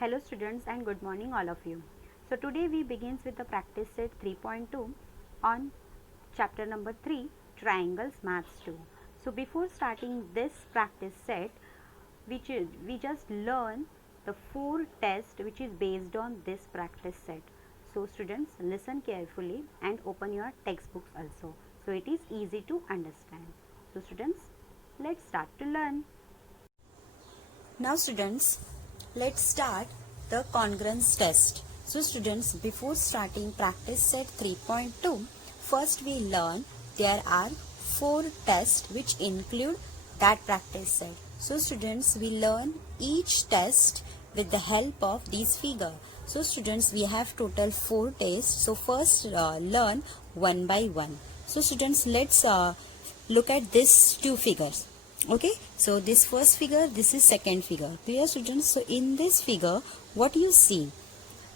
Hello students and good morning all of you. So today we begins with the practice set 3.2 on chapter number 3 triangles maths 2. So before starting this practice set we just learn the 4 tests which is based on this practice set. So students listen carefully and open your textbooks also. So it is easy to understand. So students let's start to learn. Now students, let's start the congruence test. So students, before starting practice set 3.2, first we learn there are 4 tests which include that practice set. So students, we learn each test with the help of these figure. So students, we have total 4 tests. So first learn one by one. So students, let's look at these 2 figures. Okay, so this first figure, this is second figure. Clear students? So in this figure, what you see?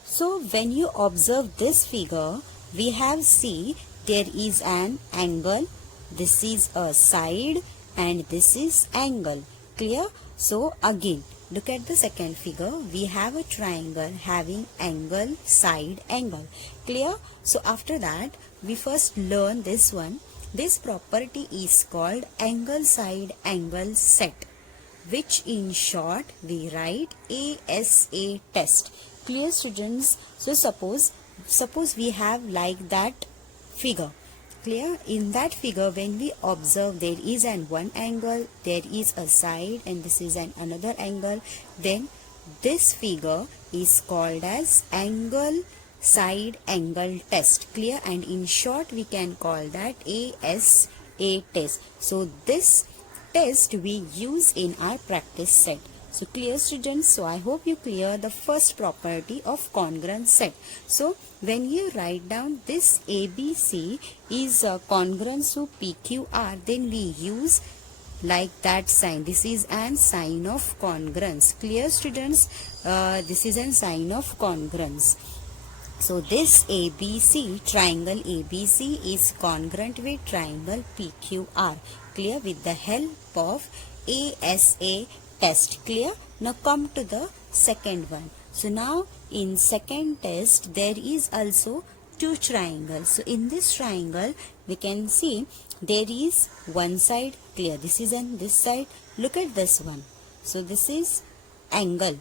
So when you observe this figure, we have see there is an angle, this is a side and this is angle. Clear? So again, look at the second figure. We have a triangle having angle, side, angle. Clear? So after that, we first learn this one. This property is called angle side angle set, which in short we write ASA test. Clear students? So suppose we have like that figure. Clear? In that figure, when we observe there is an one angle, there is a side and this is an another angle, then this figure is called as angle side angle test. Clear? And in short we can call that ASA test. So this test we use in our practice set. So clear students? So I hope you clear the first property of congruence set. So when you write down this ABC is congruent to PQR, then we use like that sign. This is an sign of congruence. Clear students? This is an sign of congruence. So this ABC, triangle ABC is congruent with triangle PQR. Clear? With the help of ASA test. Clear? Now come to the second one. So now in second test there is also 2 triangles. So in this triangle we can see there is one side. Clear? This is on this side. Look at this one. So this is angle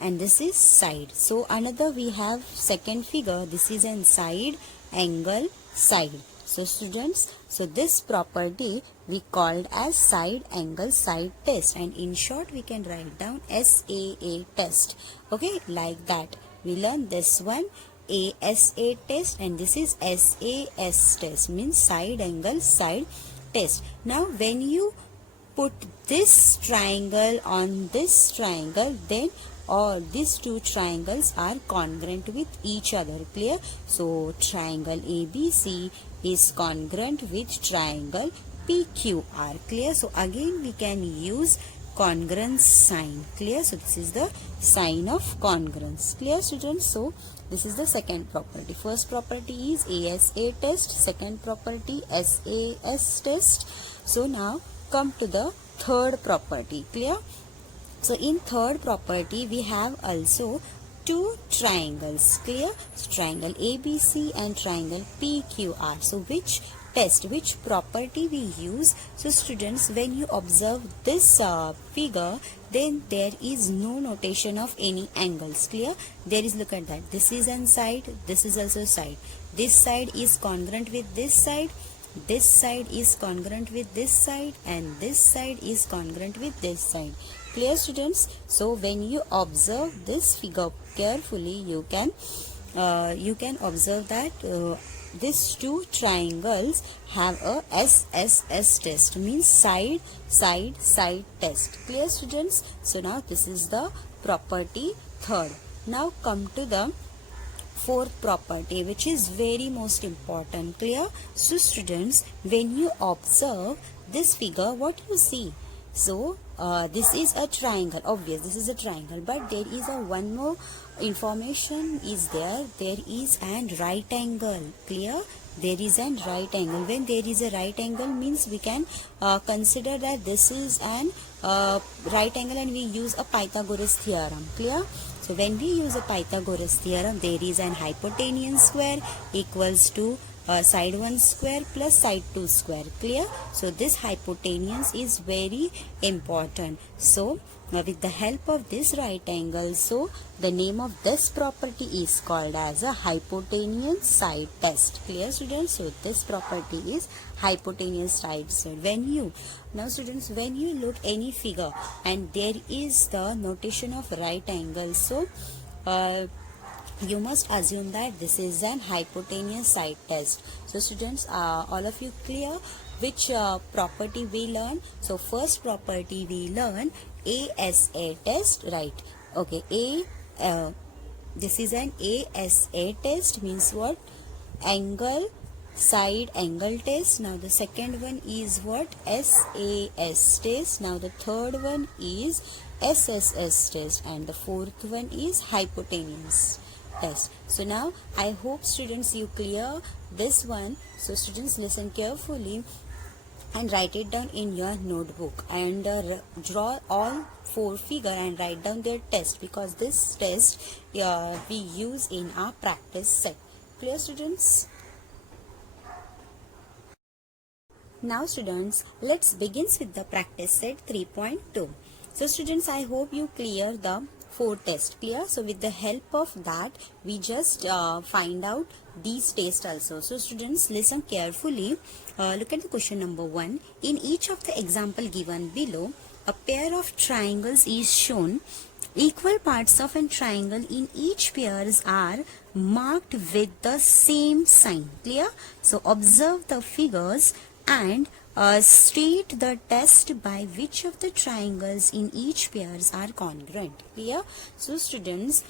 and this is side. So another we have second figure, this is an side, angle, side. So students, so this property we called as side angle side test, and in short we can write down SAA test. Okay, like that we learn this one ASA test and this is SAS test, means side angle side test. Now when you put this triangle on this triangle, then all these 2 triangles are congruent with each other. Clear? So triangle ABC is congruent with triangle PQR. Clear? So again we can use congruence sign. Clear? So this is the sign of congruence. Clear students? So this is the second property. First property is ASA test, second property SAS test. So now come to the third property. Clear? So in third property we have also 2 triangles. Clear? So triangle ABC and triangle PQR. So which test, which property we use? So students, when you observe this figure, then there is no notation of any angles. Clear? There is, look at that, this is an side, this is also side. This side is congruent with this side, this side is congruent with this side, and this side is congruent with this side. Clear students? So when you observe this figure carefully, you can observe that these 2 triangles have a SSS test, means side side side test. Clear students? So now this is the property third. Now come to the fourth property, which is very most important. Clear? So students, when you observe this figure, what you see? So this is a triangle. Obvious, this is a triangle, but there is a one more information is there. There is an right angle. Clear? There is an right angle. When there is a right angle, means we can consider that this is an right angle and we use a Pythagoras theorem. Clear? So when we use a Pythagoras theorem, there is an hypotenuse square equals to side 1 square plus side 2 square. Clear? So this hypotenuse is very important. So with the help of this right angle, so the name of this property is called as a hypotenuse side test. Clear, students? So this property is hypotenuse side test. Now students, when you look any figure and there is the notation of right angle, so you must assume that this is an hypotenuse side test. So students, all of you clear which property we learn? So first property we learn ASA test, right? Okay, this is an ASA test, means what? Angle, side angle test. Now the second one is what? SAS test. Now the third one is SSS test, and the fourth one is hypotenuse test. So now I hope students you clear this one. So students, listen carefully and write it down in your notebook, and draw all 4 figure and write down their test, because this test we use in our practice set. Clear, students? Now students, let's begin with the practice set 3.2. So students, I hope you clear the 4 tests. Clear? So with the help of that, we just find out these tests also. So students, listen carefully. Look at the question number 1. In each of the example given below, a pair of triangles is shown. Equal parts of a triangle in each pairs are marked with the same sign. Clear? So observe the figures and state the test by which of the triangles in each pairs are congruent. Clear? So students,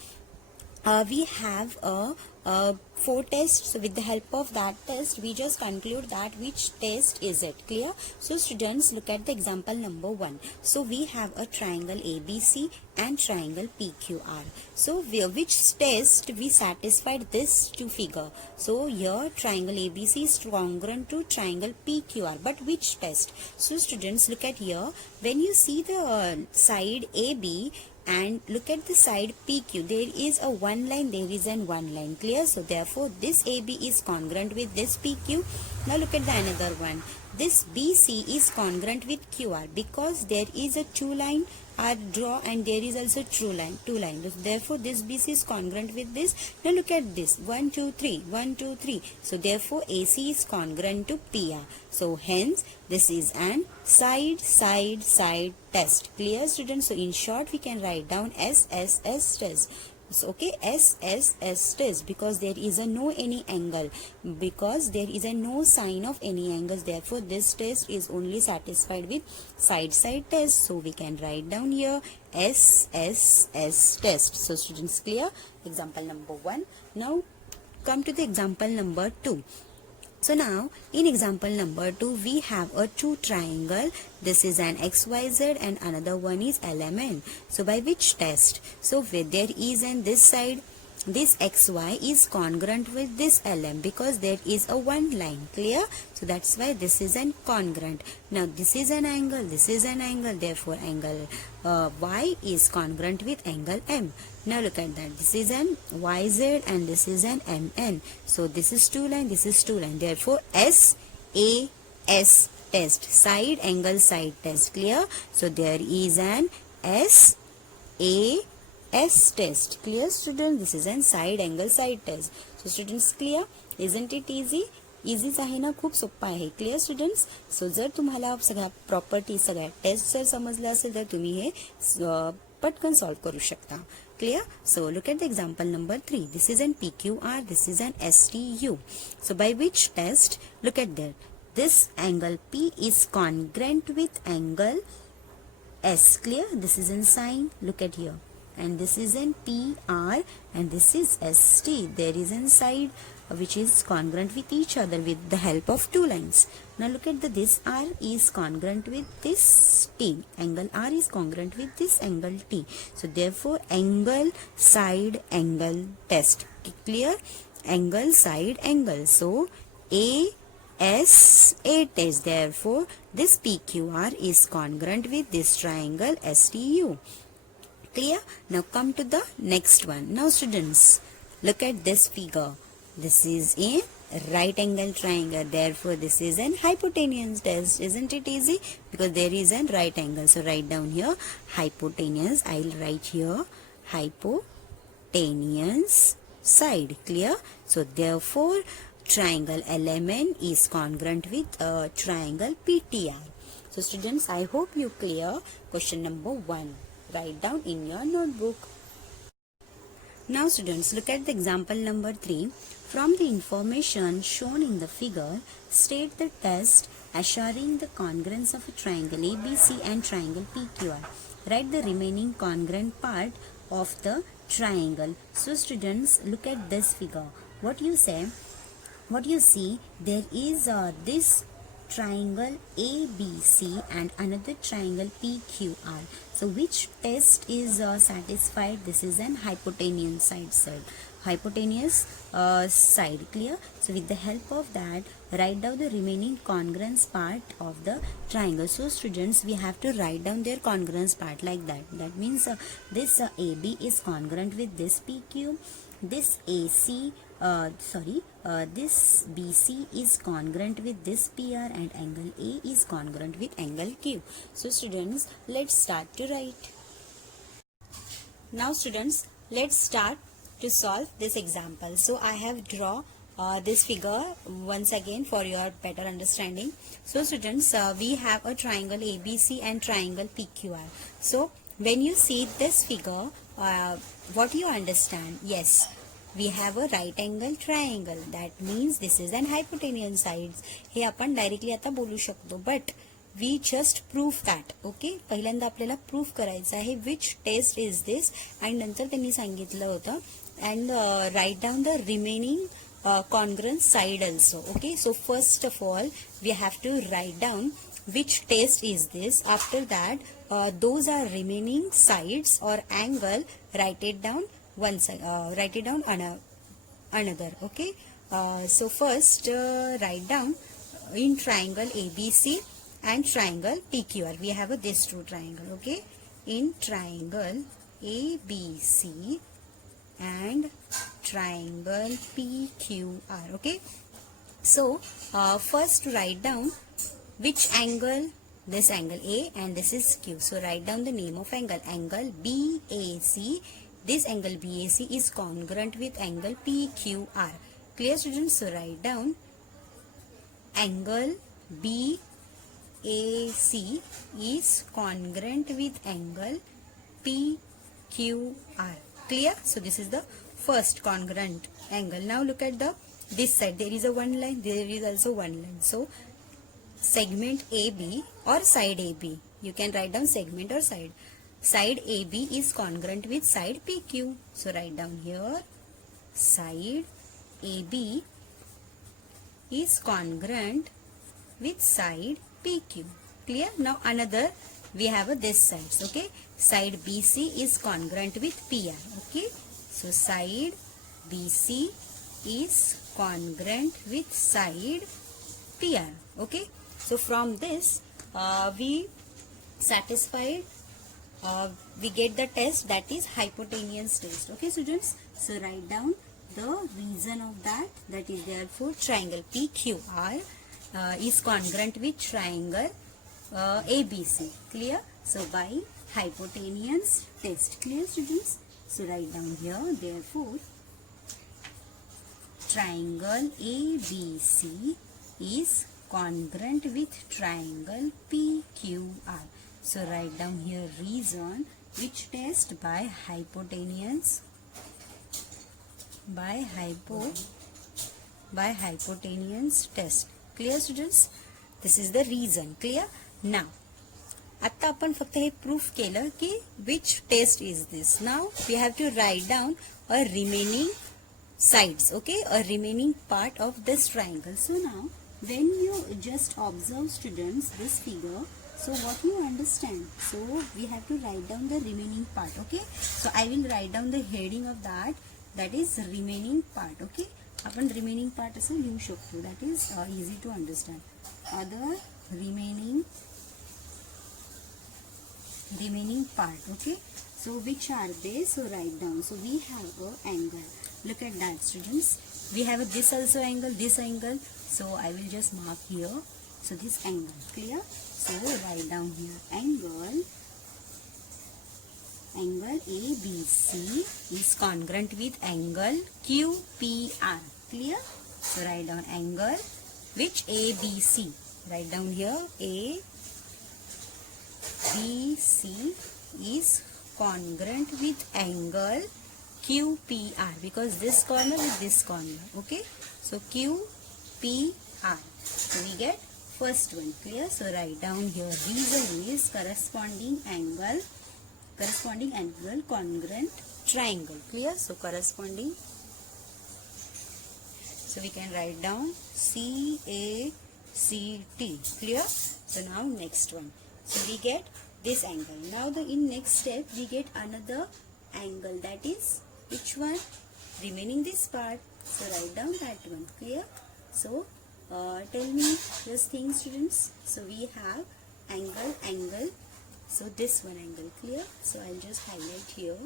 we have a 4 tests. So with the help of that test, we just conclude that which test is it. Clear? So students, look at the example number 1. So we have a triangle ABC and triangle PQR. So which test we satisfied this to figure? So here triangle ABC is congruent to triangle PQR, but which test? So students, look at here. When you see the side AB and look at the side PQ, there is a one line, there is an one line. Clear? So therefore this AB is congruent with this PQ. Now look at the another one. This BC is congruent with QR, because there is a 2 line are draw and there is also two line. Therefore this BC is congruent with this. Now look at this 1 2 3 1 2 3. So therefore AC is congruent to PR. So hence this is an side test. Clear, students? So in short we can write down SSS test. So, okay, SSS test, because there is a no any angle, because there is a no sign of any angles. Therefore this test is only satisfied with side test. So we can write down here SSS test. So students, clear? Example number 1. Now come to the example number 2. So now in example number 2, we have a 2 triangle. This is an XYZ and another one is LMN. So by which test? So where there is an this side, this XY is congruent with this LM, because there is a one line. Clear? So that's why this is an congruent. Now this is an angle, this is an angle, therefore angle Y is congruent with angle M. Now look at that. This is an YZ and this is an MN. So this is 2 line, this is 2 line. Therefore SAS test, side angle side test. Clear? So there is an SAS test. Clear, students? This is an side angle side test. So students, clear? Isn't it easy? इझीच आहे ना, खूप सोपं आहे. Clear students? सो जर तुम्हाला सगळ्या property, सगळ्या test जर समजल्या असेल तर तुम्ही हे पटकन सॉल्व करू शकता. Clear? So look at the example number 3. This is an PQR, this is an STU. So by which test? Look at that. This angle P is congruent with angle S. Clear? This is in sine. Look at here. And this is in PR and this is ST. There is in side which is congruent with each other with the help of 2 lines. Now look at this R is congruent with this T. Angle R is congruent with this angle T. So therefore angle side angle test. Clear? Angle side angle. So AST S, a test. Therefore, this PQR is congruent with this triangle STU. Clear? Now come to the next one. Now students, look at this figure. This is a right angle triangle. Therefore, this is an hypotenuse test. Isn't it easy? Because there is a right angle. So write down here hypotenuse. I'll write here hypotenuse side. Clear? So therefore, triangle LMN is congruent with triangle PTR. So students, I hope you clear question number 1. Write down in your notebook. Now students, look at the example number 3. From the information shown in the figure, state the test assuring the congruence of a triangle ABC and triangle PQR. Write the remaining congruent part of the triangle. So students, look at this figure. What you see, there is this triangle ABC and another triangle PQR. So which test is satisfied? This is an hypotenuse side. Clear? So with the help of that, write down the remaining congruence part of the triangle. So students, we have to write down their congruence part like that. That means this AB is congruent with this PQ. This this BC is congruent with this PR, and angle A is congruent with angle Q. So students, let's start to write. Now students, let's start to solve this example. So I have drawn this figure once again for your better understanding. So students, we have a triangle ABC and triangle PQR. So when you see this figure, what you understand? Yes, we have a right angle triangle. That means this is an hypotenuse sides. हे आपण directly आता बोलू शकतो, but we just prove that. Okay, पहिल्यांदा आपल्याला proof करायचं आहे which test is this, and नंतर त्यांनी सांगितलं होतं and write down the remaining congruent side also. Okay, so first of all we have to write down which test is this. After that, those are remaining sides or angle. Write it down one side, write it down another. Okay, so first write down in triangle ABC and triangle PQR. We have this two triangle. Okay, in triangle ABC and triangle PQR. Okay, so first write down which angle. This angle A and this is Q. So write down the name of angle. Angle BAC. This angle BAC is congruent with angle PQR. Clear students? So write down angle BAC is congruent with angle PQR. Clear? So this is the first congruent angle. Now look at this side. There is a one line. There is also one line. So segment AB or side AB. You can write down segment or side. Side AB is congruent with side PQ. So write down here side AB is congruent with side PQ. Clear? Now another, we have this sides. Okay, side BC is congruent with PR. Okay, so side BC is congruent with side PR. Okay, so from this we satisfied, we get the test, that is hypotenuse test. Okay students, so write down the reason of that, that is therefore triangle PQR is congruent with triangle ABC. Clear? So by hypotenuse test. Clear students? So write down here therefore triangle ABC is congruent with triangle PQR. So write down here reason, which test? By hypotenuse, by hypotenuse test. Clear students? This is the reason. Clear? Now आता आपण फक्त हे proof केलं की which test is this. Now we have to write down a remaining sides. Okay, a remaining part of this triangle. So now when you just observe students this figure, so what you understand? So we have to write down the remaining part. Okay, so I will write down the heading of that, that is remaining part. Okay, आपण remaining part असं लिहू शकतो. That is easy to understand. Other remaining part. Okay, so which are they? So write down. So we have a angle. Look at that, students. We have a this also angle, this angle. So I will just mark here. So this angle, clear? So write down here angle ABC is congruent with angle QPR. Clear? So write down angle which ABC. Write down here ABC is congruent with angle QPR because this corner with this corner. Okay, so QPR. So we get first one. Clear? So write down here reason is corresponding angle congruent triangle. Clear? So corresponding. So we can write down CACT. Clear? So now next one. So we get this angle. Now in next step we get another angle, that is which one? Remaining this part. So write down that one. Clear? So tell me this thing, students. So we have angle. So this one angle. Clear? So I'll just highlight here.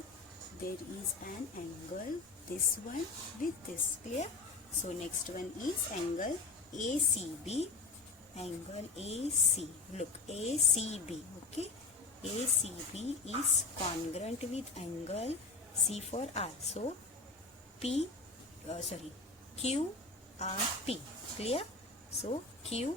There is an angle, this one with this. Clear? So next one is angle ACB. Angle AC. Look, ACB. Okay, ACB is congruent with angle C for R. So QRP. Clear? So QRP.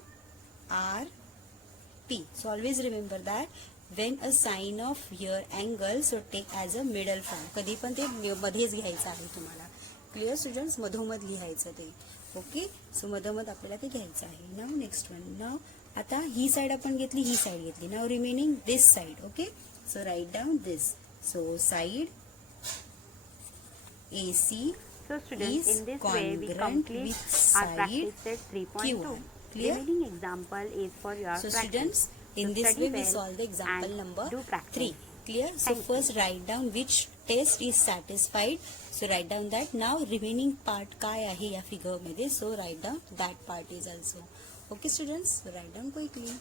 So always remember that when a sign of here angle, so take as a middle form. कधी पण ते मध्येच घ्यायचं आहे तुम्हाला. Clear students? मधोमध लिहायचं ते. ओके, सो मधोमध आपल्याला ते घ्यायचं आहे. नाव नेक्स्ट वन. नाव आता ही साइड आपण घेतली, ही साइड घेतली. नाव remaining this side. Okay, so write down this. So side AC So students, is in this way we congruent complete with our side practice set 3.2. Q1. Clear? Remaining example is for your So practice. students, in So this study way we well solve the example and number do practice. 3. Clear? So Thank you. first write down which test is satisfied. So write down that. Now remaining part काय आहे या figure मध्ये. So write down that part is also. Okay students, so write down quickly.